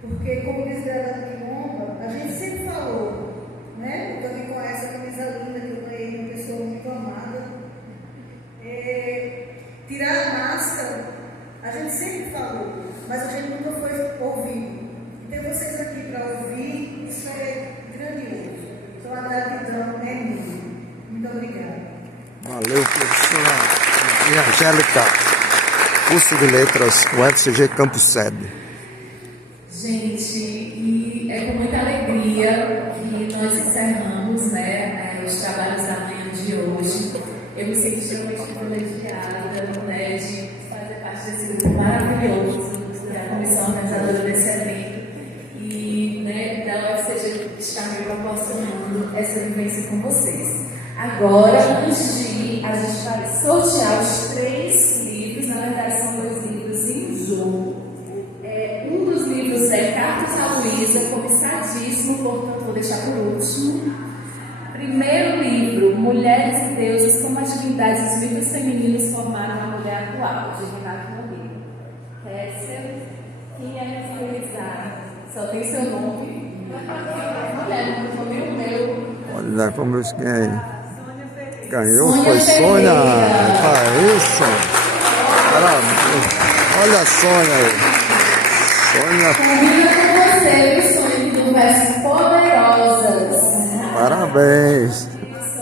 Porque, como diz Grada Quilomba, a gente sempre falou, né? Eu também com essa camisa linda que eu ganhei, uma pessoa muito amada. Tirar a máscara, a gente sempre falou, mas a gente nunca foi ouvido. E ter vocês aqui para ouvir, isso é grandioso. Então a gratidão é minha. Muito obrigada. Valeu, professora Angélica, curso de letras, UFCG Campus Sede. Gente, e é com muita alegria que nós encerramos, né, os trabalhos da manhã de hoje. Eu me sinto extremamente privilegiada, né, de fazer parte desse grupo maravilhoso, da comissão organizadora desse evento e, né, da UFCG estar me proporcionando essa vivência com vocês. Agora, antes de ir, a gente vai sortear os 3 livros, na verdade são 2 livros em jogo. Um dos livros é Cartas a Luísa, comissadíssimo, portanto vou deixar por último. Primeiro livro, Mulheres e Deuses, como as divindades e os mitos femininos formaram a mulher atual, de Renato Moreira. Téssia, quem é realizar? Só tem seu nome. Mulher, não foi o meu. Olha, vamos ver quem é. Ganhou, foi Sônia. Isso. Olha a Sônia aí. Sônia. Combina com você, viu, Sônia, do verso Poderosas. Parabéns.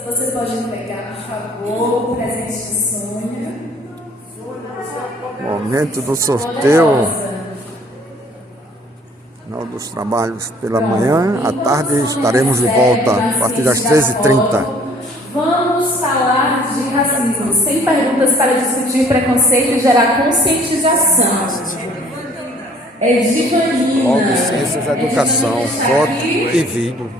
Você pode entregar, por favor, o presente de Sônia. Momento do sorteio. Final dos trabalhos pela manhã. À tarde estaremos de volta a partir das 13h30. Vamos falar de racismo, sem perguntas para discutir preconceito e gerar conscientização. É de Vanina. Logo, Ciências da Educação, foto e vídeo.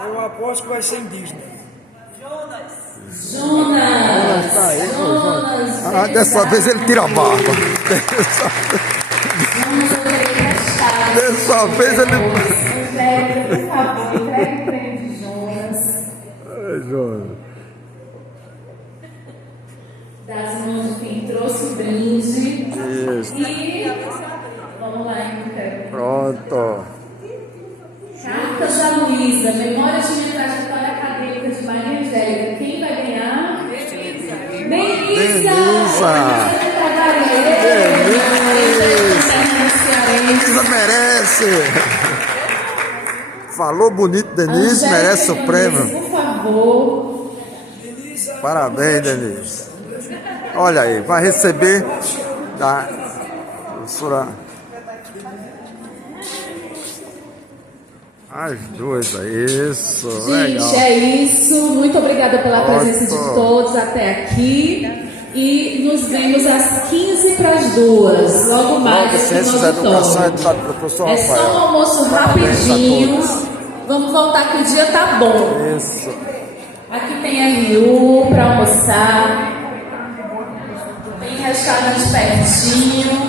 Eu aposto que vai ser indígena. Jonas. Aí, Jonas, dessa vez ele tira a barba. Dessa vez ele... Entregue, por favor, entregue o prêmio de Jonas. Ai, Jonas. Das mãos de quem trouxe o brinde. Isso. E vamos lá, então. Pronto. Cartas da Luísa, memória de minha trajetória acadêmica de Maria Angélica. Quem vai ganhar? Denisa! Denisa merece! Falou bonito, Denise, merece o prêmio. Por favor. Parabéns, Denise. Olha aí, vai receber da professora. As duas aí, isso. Gente, legal. é isso. Muito obrigada pela presença de todos até aqui. E nos vemos às 15:45, logo mais. Ciências da Educação, educado pelo professor É Rafael. só um almoço rapidinho. Vamos voltar que o dia tá bom. Isso. Aqui tem RU para almoçar. Tem restaurante pertinho.